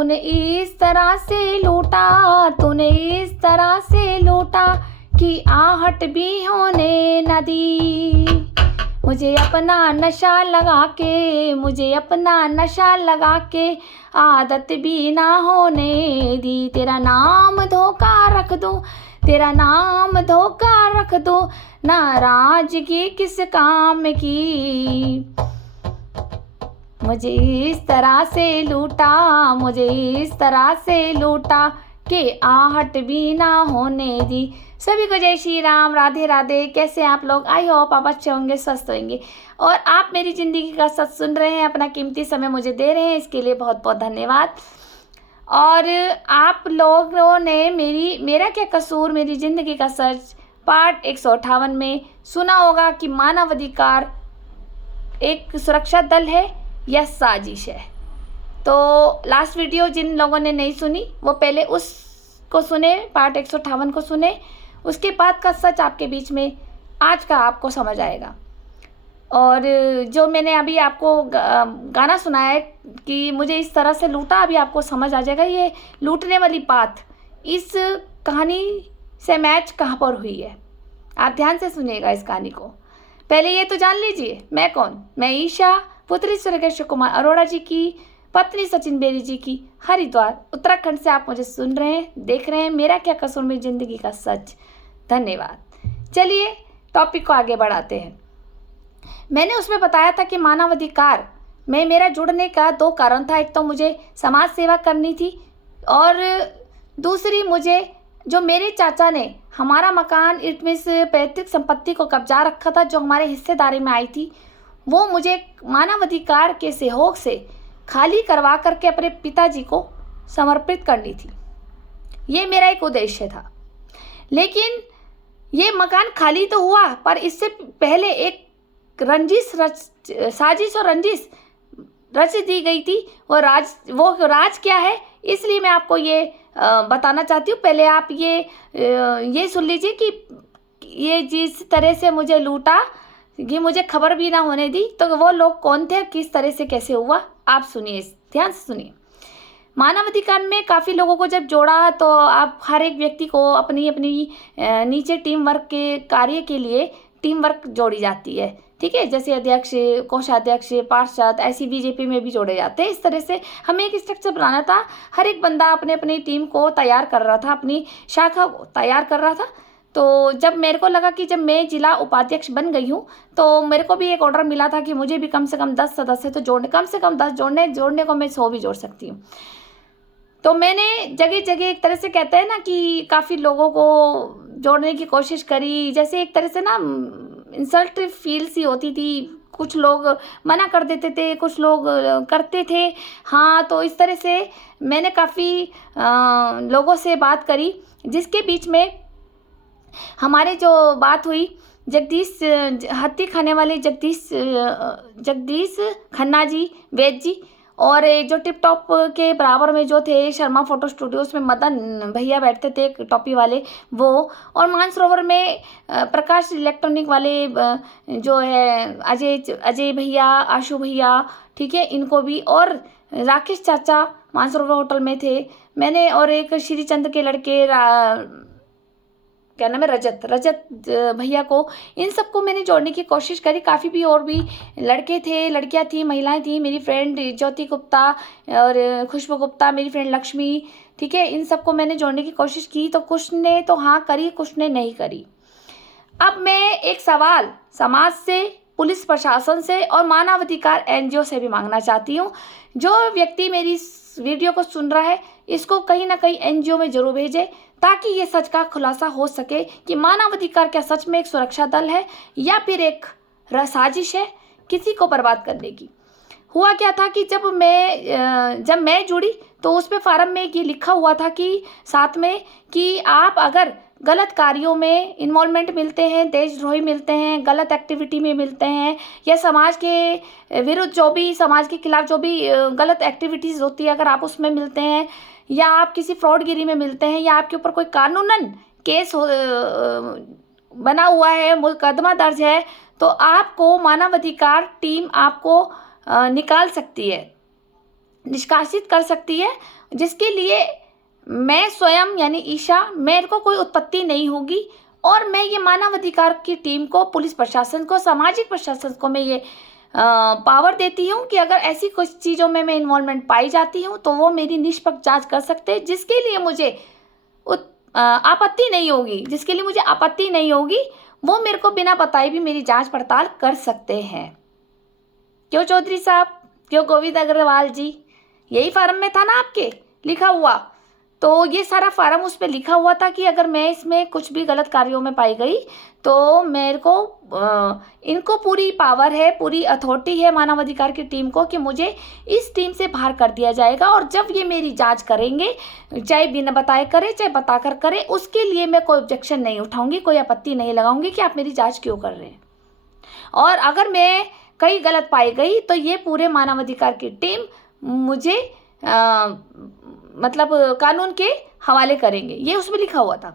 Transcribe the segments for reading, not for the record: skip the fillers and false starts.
तूने इस तरह से लूटा, तूने इस तरह से लूटा कि आहट भी होने न दी। मुझे अपना नशा लगा के, मुझे अपना नशा लगा के आदत भी ना होने दी। तेरा नाम धोखा रख दूं, तेरा नाम धोखा रख दूं, नाराजगी किस काम की। मुझे इस तरह से लूटा, मुझे इस तरह से लूटा कि आहट भी ना होने दी। सभी को जय श्री राम, राधे राधे। कैसे आप लोग? आई होप आप अच्छे होंगे, स्वस्थ होंगे और आप मेरी ज़िंदगी का सच सुन रहे हैं, अपना कीमती समय मुझे दे रहे हैं, इसके लिए बहुत बहुत धन्यवाद। और आप लोगों ने मेरा क्या कसूर, मेरी ज़िंदगी का सच पार्ट 158 में सुना होगा कि मानव अधिकार एक सुरक्षा दल है या साजिश है। तो लास्ट वीडियो जिन लोगों ने नहीं सुनी वो पहले उसको सुने, पार्ट 158 को सुने, उसके बाद का सच आपके बीच में आज का आपको समझ आएगा। और जो मैंने अभी आपको गाना सुनाया है कि मुझे इस तरह से लूटा, अभी आपको समझ आ जाएगा ये लूटने वाली बात इस कहानी से मैच कहाँ पर हुई है। आप ध्यान से सुनिएगा इस कहानी को। पहले ये तो जान लीजिए मैं कौन। मैं ईशा, पुत्री स्वर्गीय कुमार अरोड़ा जी की पत्नी, सचिन बेरी जी की, हरिद्वार उत्तराखंड से आप मुझे सुन रहे हैं, देख रहे हैं। मेरा क्या कसूर, मेरी जिंदगी का सच। धन्यवाद। चलिए टॉपिक को आगे बढ़ाते हैं। मैंने उसमें बताया था कि मानव अधिकार में मेरा जुड़ने का 2 कारण था। एक तो मुझे समाज सेवा करनी थी और दूसरी मुझे जो मेरे चाचा ने हमारा मकान इसमें से पैतृक संपत्ति को कब्जा रखा था, जो हमारे हिस्सेदारी में आई थी, वो मुझे मानव अधिकार के सहयोग से खाली करवा करके अपने पिताजी को समर्पित करनी थी। ये मेरा एक उद्देश्य था। लेकिन ये मकान खाली तो हुआ, पर इससे पहले एक साजिश और रंजिश रच दी गई थी। वो राज क्या है, इसलिए मैं आपको ये बताना चाहती हूँ। पहले आप ये सुन लीजिए कि ये जिस तरह से मुझे लूटा, ये मुझे खबर भी ना होने दी, तो वो लोग कौन थे, किस तरह से कैसे हुआ, आप सुनिए, ध्यान से सुनिए। मानव अधिकार में काफ़ी लोगों को जब जोड़ा तो आप हर एक व्यक्ति को अपनी अपनी नीचे टीम वर्क के कार्य के लिए टीम वर्क जोड़ी जाती है, ठीक है। जैसे अध्यक्ष, कोषाध्यक्ष, पार्षद, ऐसी बीजेपी में भी जोड़े जाते हैं। इस तरह से हमें एक स्ट्रक्चर बनाना था। हर एक बंदा अपने अपनी टीम को तैयार कर रहा था, अपनी शाखा को तैयार कर रहा था। तो जब मेरे को लगा कि जब मैं जिला उपाध्यक्ष बन गई हूँ तो मेरे को भी एक ऑर्डर मिला था कि मुझे भी कम से कम 10 सदस्य तो जोड़ने, कम से कम 10 जोड़ने को मैं 100 भी जोड़ सकती हूँ। तो मैंने जगह जगह एक तरह से कहते हैं ना कि काफ़ी लोगों को जोड़ने की कोशिश करी। जैसे एक तरह से ना इंसल्ट फील सी होती थी, कुछ लोग मना कर देते थे, कुछ लोग करते थे। हाँ, तो इस तरह से मैंने काफ़ी लोगों से बात करी, जिसके बीच में हमारे जो बात हुई, जगदीश हत्ती खाने वाले जगदीश खन्ना जी, वैद जी, और जो टिप टॉप के बराबर में जो थे शर्मा फोटो स्टूडियोज में मदन भैया बैठते थे टॉपी वाले वो, और मानसरोवर में प्रकाश इलेक्ट्रॉनिक वाले जो है अजय भैया, आशु भैया, ठीक है, इनको भी, और राकेश चाचा मानसरोवर होटल में थे। मैंने और एक श्रीचंद के लड़के क्या नाम है, रजत भैया को, इन सबको मैंने जोड़ने की कोशिश करी। काफ़ी भी और भी लड़के थे, लड़कियां थी, महिलाएं थी। मेरी फ्रेंड ज्योति गुप्ता और खुशबू गुप्ता, मेरी फ्रेंड लक्ष्मी, ठीक है, इन सबको मैंने जोड़ने की कोशिश की। तो कुछ ने तो हाँ करी, कुछ ने नहीं करी। अब मैं एक सवाल समाज से, पुलिस प्रशासन से और मानवाधिकार एनजीओ से भी मांगना चाहती हूँ। जो व्यक्ति मेरी वीडियो को सुन रहा है, इसको कहीं ना कहीं एनजीओ में जरूर भेजे, ताकि ये सच का खुलासा हो सके कि मानवाधिकार क्या सच में एक सुरक्षा दल है या फिर एक साजिश है किसी को बर्बाद करने की। हुआ क्या था कि जब मैं जुड़ी तो उस पे फार्म में ये लिखा हुआ था कि साथ में कि आप अगर गलत कार्यों में इन्वॉल्वमेंट मिलते हैं, देशद्रोही मिलते हैं, गलत एक्टिविटी में मिलते हैं, या समाज के विरुद्ध जो भी, समाज के खिलाफ जो भी गलत एक्टिविटीज़ होती है, अगर आप उसमें मिलते हैं, या आप किसी फ्रॉडगिरी में मिलते हैं, या आपके ऊपर कोई कानूनन केस बना हुआ है, मुकदमा दर्ज है, तो आपको मानवाधिकार टीम आपको निकाल सकती है। निष्कासित कर सकती है, जिसके लिए मैं स्वयं यानी ईशा, मेरे को कोई उत्पत्ति नहीं होगी। और मैं ये मानवाधिकार की टीम को, पुलिस प्रशासन को, सामाजिक प्रशासन को मैं ये पावर देती हूँ कि अगर ऐसी कुछ चीज़ों में मैं इन्वॉल्वमेंट पाई जाती हूँ तो वो मेरी निष्पक्ष जांच कर सकते हैं, जिसके लिए मुझे आपत्ति नहीं होगी, जिसके लिए मुझे आपत्ति नहीं होगी, वो मेरे को बिना बताए भी मेरी जांच पड़ताल कर सकते हैं। क्यों चौधरी साहब, क्यों गोविंद अग्रवाल जी? यही फार्म में था ना आपके लिखा हुआ? तो ये सारा फार्म उस पर लिखा हुआ था कि अगर मैं इसमें कुछ भी गलत कार्यों में पाई गई तो मेरे को इनको पूरी पावर है, पूरी अथॉरिटी है मानवाधिकार की टीम को कि मुझे इस टीम से बाहर कर दिया जाएगा। और जब ये मेरी जांच करेंगे, चाहे बिना बताए करे चाहे बताकर करे, उसके लिए मैं कोई ऑब्जेक्शन नहीं उठाऊंगी, कोई आपत्ति नहीं लगाऊंगी कि आप मेरी जांच क्यों कर रहे हैं। और अगर मैं कहीं गलत पाई गई तो ये पूरे मानवाधिकार की टीम मुझे मतलब कानून के हवाले करेंगे, ये उसमें लिखा हुआ था।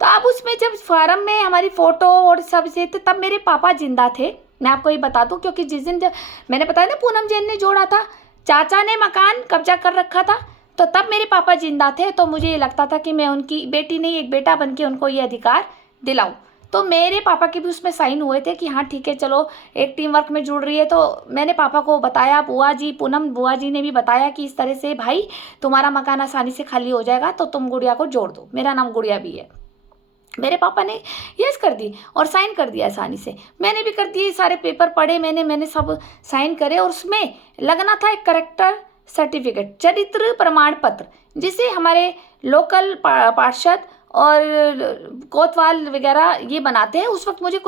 तो अब उसमें जब फार्म में हमारी फ़ोटो और सब से, तो तब मेरे पापा जिंदा थे। मैं आपको ये बता दूं, क्योंकि जिस दिन जब मैंने बताया ना पूनम जैन ने जोड़ा था, चाचा ने मकान कब्जा कर रखा था, तो तब मेरे पापा जिंदा थे। तो मुझे ये लगता था कि मैं उनकी बेटी नहीं, एक बेटा बन के उनको ये अधिकार दिलाऊं। तो मेरे पापा के भी उसमें साइन हुए थे कि हाँ ठीक है, चलो एक टीम वर्क में जुड़ रही है। तो मैंने पापा को बताया, बुआ जी, पूनम बुआ जी ने भी बताया कि इस तरह से भाई तुम्हारा मकान आसानी से खाली हो जाएगा, तो तुम गुड़िया को जोड़ दो। मेरा नाम गुड़िया भी है। मेरे पापा ने यस कर दी और साइन कर दिया आसानी से। मैंने भी कर दिए, सारे पेपर पढ़े मैंने सब साइन करे। और उसमें लगना था एक करेक्टर सर्टिफिकेट, चरित्र प्रमाण पत्र, जिसे हमारे लोकल पार्षद और कोतवाल वगैरह ये बनाते हैं। उस वक्त मुझे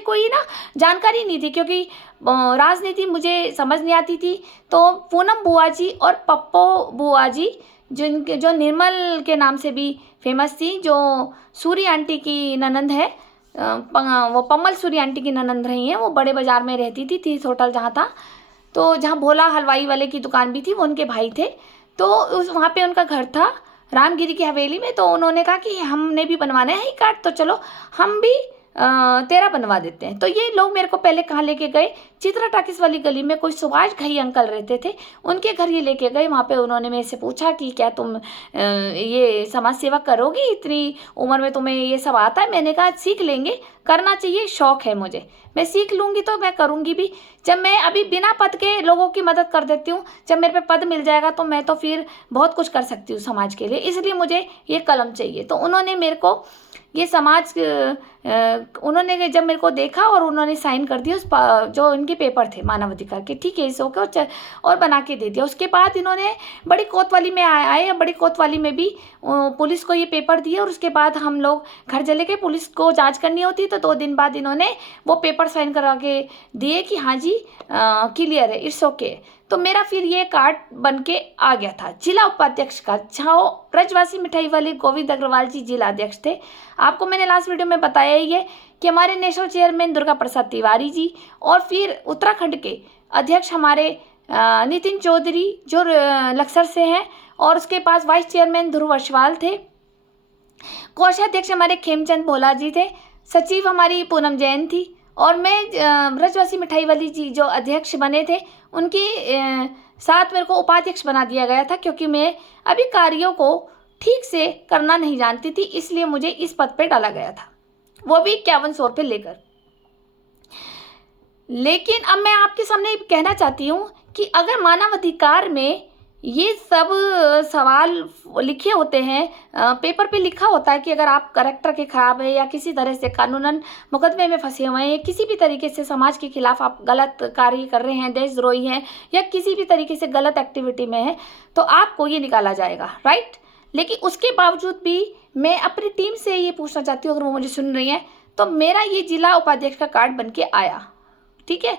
कोई ना जानकारी नहीं थी, क्योंकि राजनीति मुझे समझ नहीं आती थी। तो पूनम बुआ जी और पप्पो बुआ जी, जो निर्मल के नाम से भी फेमस थी, जो सूरी आंटी की ननंद है, वो पम्मल सूरी आंटी की ननंद रही हैं। वो बड़े बाजार में रहती थी, तीर्थ होटल जहाँ था, तो जहाँ भोला हलवाई वाले की दुकान भी थी, वो उनके भाई थे। तो वहाँ पे उनका घर था रामगिरी की हवेली में। तो उन्होंने कहा कि हमने भी बनवाना है ई कार्ड, तो चलो हम भी तेरा बनवा देते हैं। तो ये लोग मेरे को पहले कहाँ लेके गए, चित्रा टाकिस वाली गली में कोई सुभाष घई अंकल रहते थे, उनके घर ये लेके गए। वहाँ पे उन्होंने मेरे से पूछा कि क्या तुम ये समाज सेवा करोगी, इतनी उम्र में तुम्हें ये सब आता है? मैंने कहा सीख लेंगे, करना चाहिए, शौक है मुझे, मैं सीख लूँगी तो मैं करूँगी भी। जब मैं अभी बिना पद के लोगों की मदद कर देती हूँ, जब मेरे पे पद मिल जाएगा तो मैं तो फिर बहुत कुछ कर सकती हूँ समाज के लिए, इसलिए मुझे ये कलम चाहिए। तो उन्होंने मेरे को ये उन्होंने जब मेरे को देखा और उन्होंने साइन कर दिया, उस जो इनके पेपर थे मानवाधिकार के, ठीक है इसो के, और बना के दे दिया। उसके बाद इन्होंने बड़ी कोतवाली में आए, बड़ी कोतवाली में भी पुलिस को ये पेपर दिए। और उसके बाद हम लोग घर चले गए, पुलिस को जांच करनी होती, तो 2 दिन बाद इन्होंने वो पेपर साइन करा के दिए कि हाँ जी क्लियर है, इट्स ओके। तो मेरा फिर ये कार्ड बन के आ गया था जिला उपाध्यक्ष का, जहाँ ब्रजवासी मिठाई वाले गोविंद अग्रवाल जी जिला अध्यक्ष थे। आपको मैंने लास्ट वीडियो में बताया ही है कि हमारे नेशनल चेयरमैन दुर्गा प्रसाद तिवारी जी, और फिर उत्तराखंड के अध्यक्ष हमारे नितिन चौधरी जो लक्सर से हैं, और उसके पास वाइस चेयरमैन ध्रुव वर्षवाल थे, कोषाध्यक्ष हमारे खेमचंद भोला जी थे, सचिव हमारी पूनम जैन थी, और मैं ब्रजवासी मिठाई वाली जी जो अध्यक्ष बने थे उनके साथ मेरे को उपाध्यक्ष बना दिया गया था, क्योंकि मैं अभी कार्यों को ठीक से करना नहीं जानती थी, इसलिए मुझे इस पद पे डाला गया था, वो भी 5100 रुपये लेकर। लेकिन अब मैं आपके सामने कहना चाहती हूँ कि अगर मानवाधिकार में ये सब सवाल लिखे होते हैं, पेपर पे लिखा होता है कि अगर आप करैक्टर के खराब है या किसी तरह से कानूनन मुकदमे में फंसे हुए हैं, किसी भी तरीके से समाज के खिलाफ आप गलत कार्य कर रहे हैं, देशद्रोही हैं, या किसी भी तरीके से गलत एक्टिविटी में है, तो आपको ये निकाला जाएगा, राइट। लेकिन उसके बावजूद भी मैं अपनी टीम से ये पूछना चाहती हूँ, अगर वो मुझे सुन रही है, तो मेरा ये जिला उपाध्यक्ष का कार्ड बन के आया, ठीक है।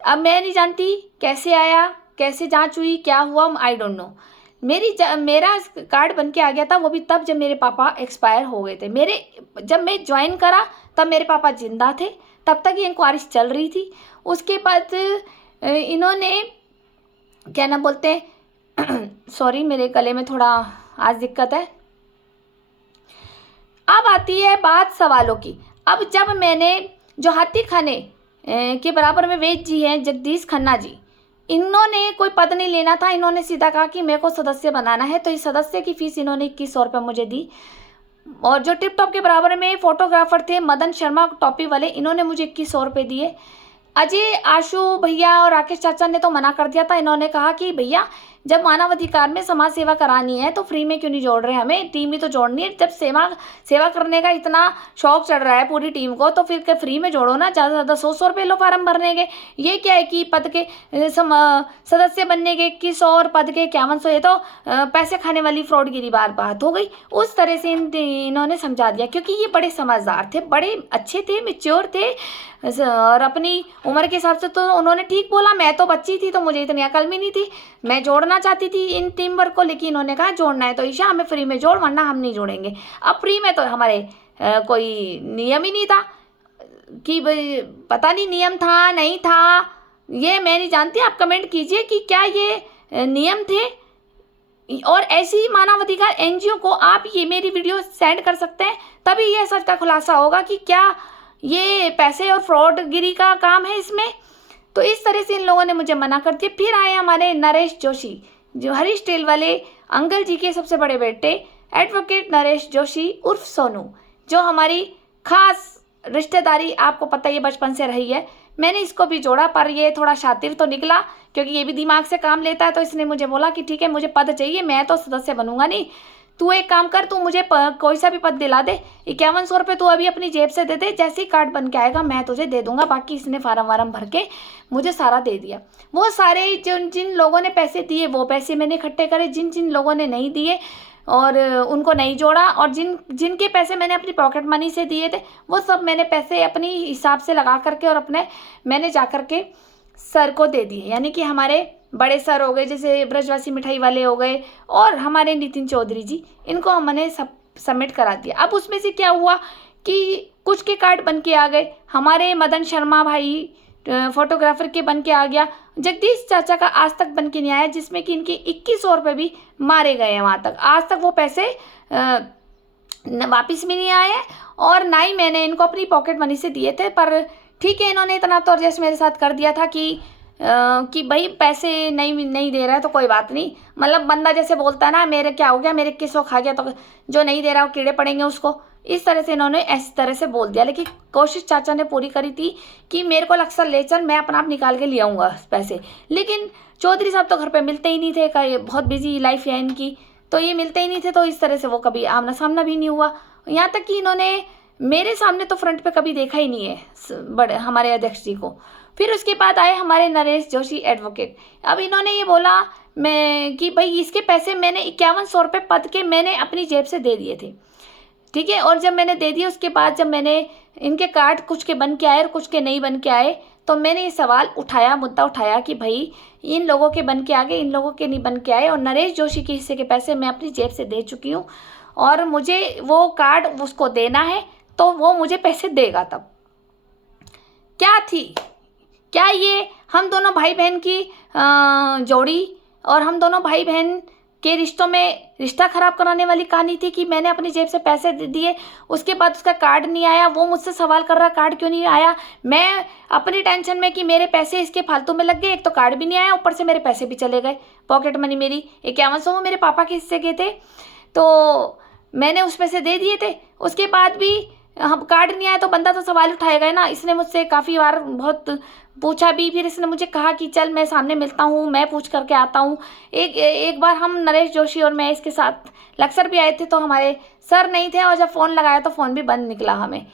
अब मैं नहीं जानती कैसे आया, कैसे जांच हुई, क्या हुआ, आई डोंट नो। मेरा कार्ड बन के आ गया था, वो भी तब जब मेरे पापा एक्सपायर हो गए थे। जब मैं ज्वाइन करा तब मेरे पापा जिंदा थे, तब तक ये इंक्वायरी चल रही थी। उसके बाद इन्होंने क्या नाम बोलते हैं सॉरी मेरे गले में थोड़ा आज दिक्कत है। अब आती है बात सवालों की। अब जब मैंने जो हाथी खाने के बराबर में वेद जी हैं जगदीश खन्ना जी, इन्होंने कोई पद नहीं लेना था, इन्होंने सीधा कहा कि मेरे को सदस्य बनाना है। तो इस सदस्य की फीस इन्होंने 2100 रुपये मुझे दी। और जो टिप टॉप के बराबर में फोटोग्राफर थे मदन शर्मा टॉपी वाले, इन्होंने मुझे 2100 रुपये दिए। अजय, आशु भैया और राकेश चाचा ने तो मना कर दिया था। इन्होंने कहा कि भैया जब मानव अधिकार में समाज सेवा करानी है तो फ्री में क्यों नहीं जोड़ रहे, हमें टीम ही तो जोड़नी है। जब सेवा करने का इतना शौक चढ़ रहा है पूरी टीम को, तो फिर फ्री में जोड़ो ना, ज़्यादा से ज़्यादा 100 रुपये लो फार्म भरने के। ये क्या है कि पद के सदस्य बनने के 2100 और पद के 5100, ये तो पैसे खाने वाली फ्रॉडगिरी बात हो गई। उस तरह से इन्होंने समझा दिया, क्योंकि ये बड़े समझदार थे, बड़े अच्छे थे, मेच्योर थे, और अपनी उम्र के हिसाब से तो उन्होंने ठीक बोला। मैं तो बच्ची थी तो मुझे इतनी अकल भी नहीं थी, मैं जोड़ना चाहती थी इन टीम वर्क को, लेकिन इन्होंने कहा जोड़ना है तो ईशा हमें फ्री में जोड़, वरना हम नहीं जोड़ेंगे। अब फ्री में तो हमारे कोई नियम ही नहीं था कि पता नहीं नियम था नहीं था, ये मैं नहीं जानती। आप कमेंट कीजिए कि क्या ये नियम थे। और ऐसी मानवाधिकार एनजीओ को आप ये मेरी वीडियो सेंड कर सकते हैं, तभी ये सच का खुलासा होगा कि क्या ये पैसे और फ्रॉडगिरी का काम है इसमें। तो इस तरह से इन लोगों ने मुझे मना कर दिया। फिर आए हमारे नरेश जोशी, जो हरीश टेल वाले अंकल जी के सबसे बड़े बेटे, एडवोकेट नरेश जोशी उर्फ सोनू, जो हमारी खास रिश्तेदारी आपको पता ही बचपन से रही है। मैंने इसको भी जोड़ा, पर ये थोड़ा शातिर तो निकला, क्योंकि ये भी दिमाग से काम लेता है। तो इसने मुझे बोला कि ठीक है मुझे पद चाहिए, मैं तो सदस्य बनूंगा नहीं, तू एक काम कर, तू मुझे कोई सा भी पद दिला दे, 5100 रुपये तू अभी अपनी जेब से दे दे, जैसे ही कार्ड बन के आएगा मैं तुझे दे दूंगा। बाकी इसने फार्म वारम भर के मुझे सारा दे दिया। वो सारे जिन लोगों ने पैसे दिए वो पैसे मैंने इकट्ठे करे, जिन लोगों ने नहीं दिए और उनको नहीं जोड़ा, और जिनके पैसे मैंने अपनी पॉकेट मनी से दिए थे वो सब मैंने पैसे अपनी हिसाब से लगा करके और मैंने जा करके सर को दे दिए। यानी कि हमारे बड़े सर हो गए, जैसे ब्रजवासी मिठाई वाले हो गए, और हमारे नितिन चौधरी जी, इनको हमने सब सबमिट करा दिया। अब उसमें से क्या हुआ कि कुछ के कार्ड बन के आ गए, हमारे मदन शर्मा भाई फोटोग्राफर के बन के आ गया, जगदीश चाचा का आज तक बन के नहीं आया, जिसमें कि इनके 2100 रुपये भी मारे गए हैं वहाँ तक। आज तक वो पैसे वापस भी नहीं आए, और ना ही मैंने इनको अपनी पॉकेट मनी से दिए थे। पर ठीक है, इन्होंने इतना तो एडजस्ट मेरे साथ कर दिया था कि भाई पैसे नहीं दे रहा है तो कोई बात नहीं। मतलब बंदा जैसे बोलता है ना, मेरे क्या हो गया, मेरे 2100 खा गया, तो जो नहीं दे रहा वो कीड़े पड़ेंगे उसको, इस तरह से इन्होंने ऐसी तरह से बोल दिया। लेकिन कोशिश चाचा ने पूरी करी थी कि मेरे को अक्सर ले चल, मैं अपना आप निकाल के ले आऊँगा पैसे। लेकिन चौधरी साहब तो घर पे मिलते ही नहीं थे, का ये बहुत बिजी लाइफ है इनकी, तो ये मिलते ही नहीं थे, तो इस तरह से वो कभी आमना सामना भी नहीं हुआ। यहाँ तक कि इन्होंने मेरे सामने तो फ्रंट पे कभी देखा ही नहीं है बड़े हमारे अध्यक्ष जी को। फिर उसके बाद आए हमारे नरेश जोशी एडवोकेट। अब इन्होंने ये बोला मैं कि भाई इसके पैसे मैंने 5100 रुपये पद के मैंने अपनी जेब से दे दिए थे, ठीक है। और जब मैंने दे दिए उसके बाद जब मैंने इनके कार्ड कुछ के बन के आए और कुछ के नहीं बन के आए, तो मैंने ये सवाल उठाया, मुद्दा उठाया कि भाई इन लोगों के बन के आ गए, इन लोगों के नहीं बन के आए, और नरेश जोशी के हिस्से के पैसे मैं अपनी जेब से दे चुकी हूँ, और मुझे वो कार्ड उसको देना है, तो वो मुझे पैसे देगा। तब क्या ये हम दोनों भाई बहन की जोड़ी और हम दोनों भाई बहन के रिश्तों में रिश्ता खराब कराने वाली कहानी थी कि मैंने अपनी जेब से पैसे दे दिए, उसके बाद उसका कार्ड नहीं आया, वो मुझसे सवाल कर रहा कार्ड क्यों नहीं आया। मैं अपनी टेंशन में कि मेरे पैसे इसके फालतू में लग गए, एक तो कार्ड भी नहीं आया, ऊपर से मेरे पैसे भी चले गए, पॉकेट मनी मेरी 5100 मेरे पापा के हिस्से के थे, तो मैंने उसमें से दे दिए थे। उसके बाद भी हम कार्ड नहीं आया तो बंदा तो सवाल उठाएगा ना। इसने मुझसे काफ़ी बार बहुत पूछा भी, फिर इसने मुझे कहा कि चल मैं सामने मिलता हूँ, मैं पूछ करके आता हूँ। एक बार हम नरेश जोशी और मैं इसके साथ लक्सर भी आए थे, तो हमारे सर नहीं थे, और जब फ़ोन लगाया तो फ़ोन भी बंद निकला हमें।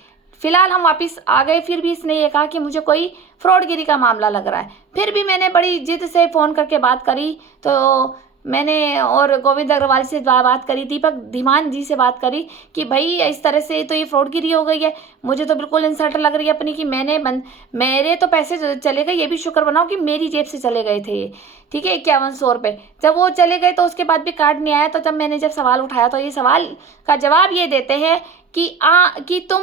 फ़िलहाल हम वापस आ गए, फिर भी इसने ये कहा कि मुझे कोई फ्रॉडगिरी का मामला लग रहा है। फिर भी मैंने बड़ी जिद से फ़ोन करके बात करी, तो मैंने और गोविंद अग्रवाल से बात करी, दीपक धीमान जी से बात करी कि भाई इस तरह से तो ये फ्रॉडगिरी हो गई है, मुझे तो बिल्कुल इंसल्ट लग रही है अपनी कि मेरे तो पैसे चले गए, ये भी शुक्र बनाओ कि मेरी जेब से चले गए थे ये, ठीक है, 5100 रुपये। जब वो चले गए तो उसके बाद भी कार्ड नहीं आया, तो जब मैंने जब सवाल उठाया तो ये सवाल का जवाब ये देते हैं कि तुम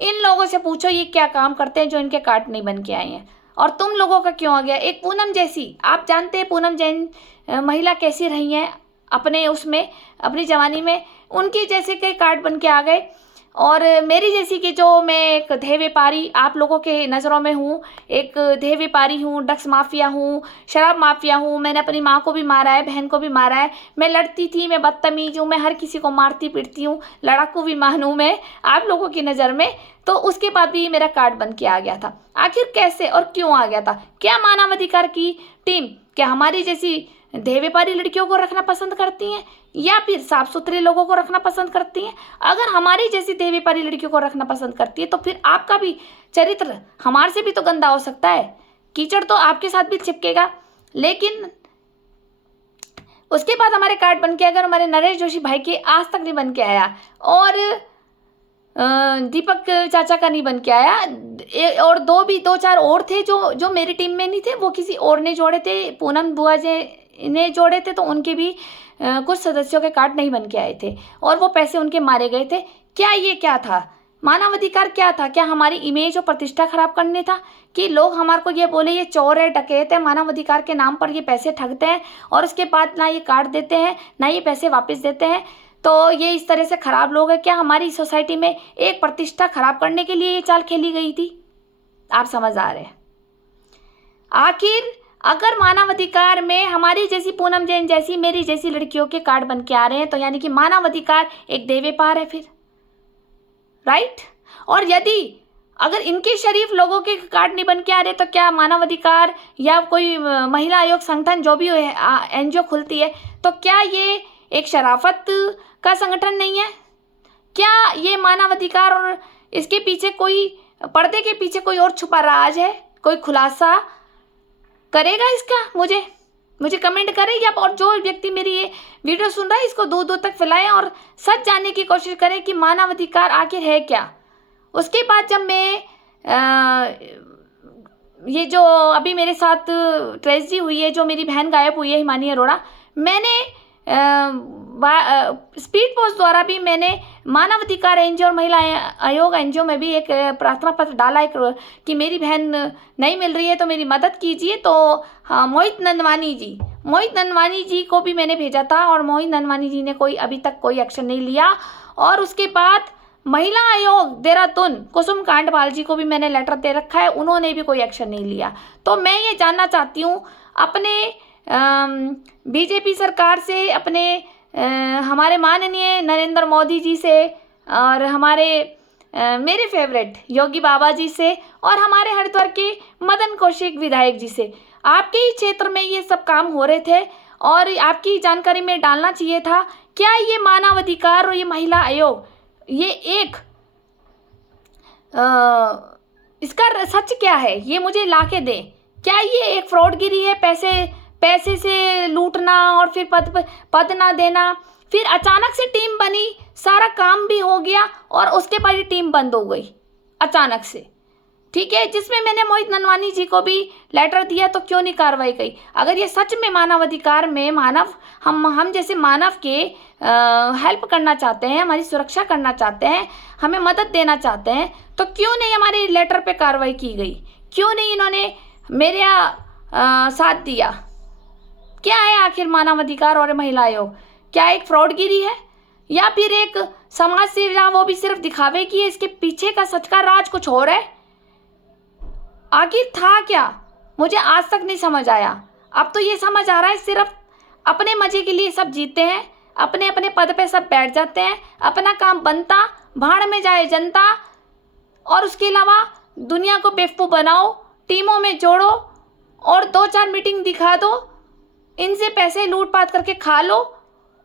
इन लोगों से पूछो ये क्या काम करते हैं जो इनके कार्ड नहीं बन के आए हैं, और तुम लोगों का क्यों आ गया। एक पूनम जैसी, आप जानते हैं पूनम जैन महिला कैसी रही हैं अपने उसमें अपनी जवानी में, उनकी जैसे कई कार्ड बन के आ गए, और मेरी जैसी कि जो मैं एक ध्येय व्यापारी आप लोगों के नज़रों में हूँ, एक ध्येय व्यापारी हूँ, ड्रग्स माफिया हूँ, शराब माफिया हूँ, मैंने अपनी माँ को भी मारा है, बहन को भी मारा है, मैं लड़ती थी, मैं बदतमीज हूँ, मैं हर किसी को मारती पीटती हूँ, लड़ाकू विमान हूँ मैं आप लोगों की नज़र में। तो उसके बाद भी मेरा कार्ड बन के आ गया था। आखिर कैसे और क्यों आ गया था? क्या मानवाधिकार की टीम क्या हमारी जैसी ध्येय व्यापारी लड़कियों को रखना पसंद करती हैं या फिर साफ सुथरे लोगों को रखना पसंद करती हैं? अगर हमारी जैसी ध्येय व्यापारी लड़कियों को रखना पसंद करती है तो फिर आपका भी चरित्र हमारे से भी तो गंदा हो सकता है, कीचड़ तो आपके साथ भी चिपकेगा। लेकिन उसके बाद हमारे कार्ड बन के अगर हमारे नरेश जोशी भाई के आज तक नहीं बन के आया और दीपक चाचा का नहीं बन के आया, और दो चार और थे जो मेरी टीम में नहीं थे, वो किसी और ने जोड़े थे, पूनम बुआ जी ने जोड़े थे, तो उनके भी कुछ सदस्यों के कार्ड नहीं बन के आए थे और वो पैसे उनके मारे गए थे। क्या था? मानवाधिकार क्या था? क्या हमारी इमेज और प्रतिष्ठा खराब करने था कि लोग हमारे को ये बोले ये चोर है, डकैत है, मानवाधिकार के नाम पर ये पैसे ठगते हैं और उसके बाद ना ये कार्ड देते हैं ना ये पैसे वापस देते हैं, तो ये इस तरह से खराब लोग हैं? क्या हमारी सोसाइटी में एक प्रतिष्ठा खराब करने के लिए ये चाल खेली गई थी? आप समझ आ रहे हैं? आखिर अगर मानवाधिकार में हमारी जैसी पूनम जैन जैसी मेरी जैसी लड़कियों के कार्ड बन के आ रहे हैं तो यानी कि मानवाधिकार एक देह व्यापार है फिर, राइट? और यदि अगर इनके शरीफ लोगों के कार्ड नहीं बन के आ रहे तो क्या मानवाधिकार या कोई महिला आयोग संगठन जो भी एनजीओ खुलती है तो क्या ये एक शराफत का संगठन नहीं है? क्या ये मानवाधिकार और इसके पीछे कोई पर्दे के पीछे कोई और छुपा राज है? कोई खुलासा करेगा इसका? मुझे कमेंट करें, या और जो व्यक्ति मेरी ये वीडियो सुन रहा है इसको दूर दूर तक फैलाएं और सच जानने की कोशिश करें कि मानवाधिकार आखिर है क्या। उसके बाद जब मैं ये जो अभी मेरे साथ ट्रेजेडी हुई है, जो मेरी बहन गायब हुई है हिमानी अरोड़ा, मैंने स्पीड पोस्ट द्वारा भी मैंने मानवाधिकार एनजीओ और महिला आयोग एनजीओ में भी एक प्रार्थना पत्र डाला है कि मेरी बहन नहीं मिल रही है तो मेरी मदद कीजिए। तो हाँ, मोहित नंदवानी जी को भी मैंने भेजा था और मोहित नंदवानी जी ने अभी तक कोई एक्शन नहीं लिया। और उसके बाद महिला आयोग देहरादून कुसुम कांडपाल जी को भी मैंने लेटर दे रखा है, उन्होंने भी कोई एक्शन नहीं लिया। तो मैं ये जानना चाहती हूँ अपने बीजेपी सरकार से, अपने हमारे माननीय नरेंद्र मोदी जी से और हमारे मेरे फेवरेट योगी बाबा जी से और हमारे हरिद्वार के मदन कौशिक विधायक जी से, आपके ही क्षेत्र में ये सब काम हो रहे थे और आपकी जानकारी में डालना चाहिए था। क्या ये मानवाधिकार और ये महिला आयोग ये एक इसका सच क्या है ये मुझे लाके दें। क्या ये एक फ्रॉडगिरी है, पैसे से लूटना और फिर पद ना देना, फिर अचानक से टीम बनी, सारा काम भी हो गया और उसके बाद ये टीम बंद हो गई अचानक से, ठीक है, जिसमें मैंने मोहित नंदवानी जी को भी लेटर दिया, तो क्यों नहीं कार्रवाई की? अगर ये सच में मानवाधिकार में हम जैसे मानव के हेल्प करना चाहते हैं, हमारी सुरक्षा करना चाहते हैं, हमें मदद देना चाहते हैं, तो क्यों नहीं हमारे लेटर पे कार्रवाई की गई? क्यों नहीं इन्होंने मेरे साथ दिया? क्या है आखिर मानवाधिकार और महिला आयोग? क्या एक फ्रॉडगिरी है या फिर एक समाज सेवा, वो भी सिर्फ दिखावे की है? इसके पीछे का सच का राज कुछ और है? आखिर था क्या? मुझे आज तक नहीं समझ आया। अब तो ये समझ आ रहा है सिर्फ अपने मजे के लिए सब जीते हैं, अपने अपने पद पे सब बैठ जाते हैं, अपना काम बनता, भाड़ में जाए जनता, और उसके अलावा दुनिया को बेवकूफ़ बनाओ, टीमों में जोड़ो और 2-4 मीटिंग दिखा दो, इनसे पैसे लूटपाट करके खा लो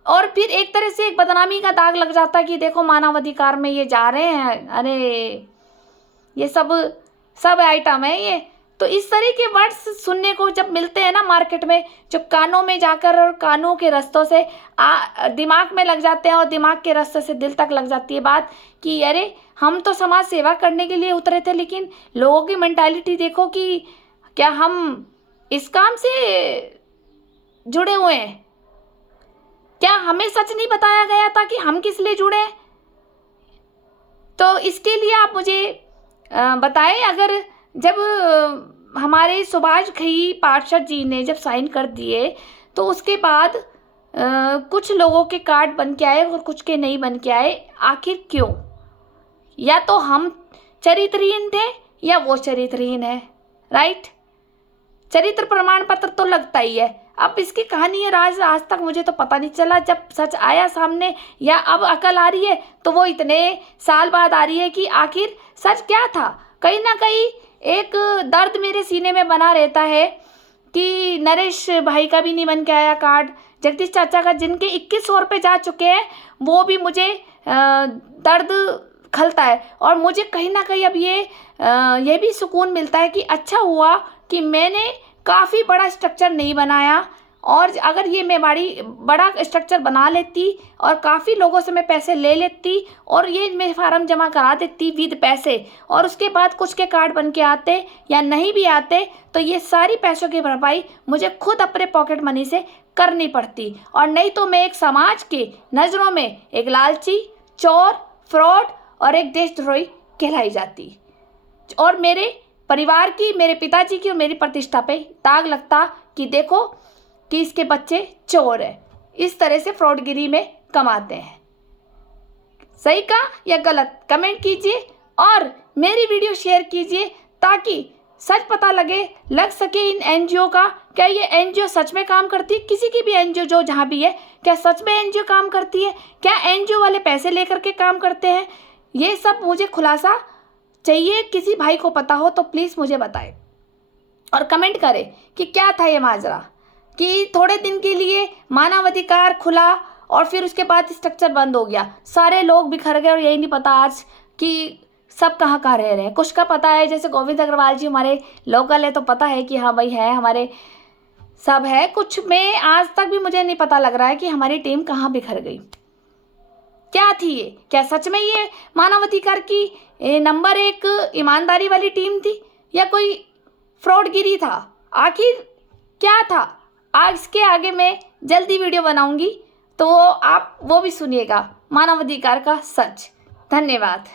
और फिर एक तरह से एक बदनामी का दाग लग जाता है कि देखो मानवाधिकार में ये जा रहे हैं। अरे ये सब आइटम है ये। तो इस तरह के वर्ड्स सुनने को जब मिलते हैं ना मार्केट में, जो कानों में जाकर और कानों के रास्तों से दिमाग में लग जाते हैं और दिमाग के रास्ते से दिल तक लग जाती है बात कि अरे हम तो समाज सेवा करने के लिए उतरे थे, लेकिन लोगों की मेंटालिटी देखो कि क्या हम इस काम से जुड़े हुए हैं? क्या हमें सच नहीं बताया गया था कि हम किस लिए जुड़े हैं? तो इसके लिए आप मुझे बताएं। अगर जब हमारे सुभाष घई पार्षद जी ने जब साइन कर दिए तो उसके बाद कुछ लोगों के कार्ड बन के आए और कुछ के नहीं बन के आए, आखिर क्यों? या तो हम चरित्रहीन थे या वो चरित्रहीन है, राइट। चरित्र प्रमाण पत्र तो लगता ही है। अब इसकी कहानी है राज, आज तक मुझे तो पता नहीं चला। जब सच आया सामने या अब अकल आ रही है तो वो इतने साल बाद आ रही है कि आखिर सच क्या था। कहीं ना कहीं एक दर्द मेरे सीने में बना रहता है कि नरेश भाई का भी नहीं बन के आया कार्ड, जगदीश चाचा का जिनके 2100 रुपये जा चुके हैं वो भी मुझे दर्द खलता है। और मुझे कहीं ना कहीं अब ये भी सुकून मिलता है कि अच्छा हुआ कि मैंने काफ़ी बड़ा स्ट्रक्चर नहीं बनाया, और अगर ये मैं बड़ा स्ट्रक्चर बना लेती और काफ़ी लोगों से मैं पैसे ले लेती और ये मैं फार्म जमा करा देती विद पैसे, और उसके बाद कुछ के कार्ड बन के आते या नहीं भी आते तो ये सारी पैसों की भरपाई मुझे खुद अपने पॉकेट मनी से करनी पड़ती, और नहीं तो मैं एक समाज के नज़रों में एक लालची, चोर, फ्रॉड और एक देशद्रोही कहलाई जाती, और मेरे परिवार की, मेरे पिताजी की और मेरी प्रतिष्ठा पे दाग लगता कि देखो कि इसके बच्चे चोर हैं, इस तरह से फ्रॉडगिरी में कमाते हैं। सही कहा या गलत कमेंट कीजिए और मेरी वीडियो शेयर कीजिए ताकि सच पता लग सके इन एनजीओ का। क्या ये एनजीओ सच में काम करती है? किसी की भी एनजीओ जो जहाँ भी है, क्या सच में एनजीओ काम करती है? क्या एनजीओ वाले पैसे लेकर के काम करते हैं? ये सब मुझे खुलासा चाहिए। किसी भाई को पता हो तो प्लीज़ मुझे बताए और कमेंट करे कि क्या था ये माजरा, कि थोड़े दिन के लिए मानवाधिकार खुला और फिर उसके बाद स्ट्रक्चर बंद हो गया, सारे लोग बिखर गए और यही नहीं पता आज कि सब कहाँ कहाँ रह रहे हैं। कुछ का पता है, जैसे गोविंद अग्रवाल जी हमारे लोकल है तो पता है कि हाँ भाई है, हमारे सब है। कुछ में आज तक भी मुझे नहीं पता लग रहा है कि हमारी टीम कहाँ बिखर गई। क्या थी ये? क्या सच में ये मानवाधिकार की नंबर 1 ईमानदारी वाली टीम थी या कोई फ्रॉडगिरी था? आखिर क्या था? आज इसके आगे मैं जल्दी वीडियो बनाऊंगी तो आप वो भी सुनिएगा, मानवाधिकार का सच। धन्यवाद।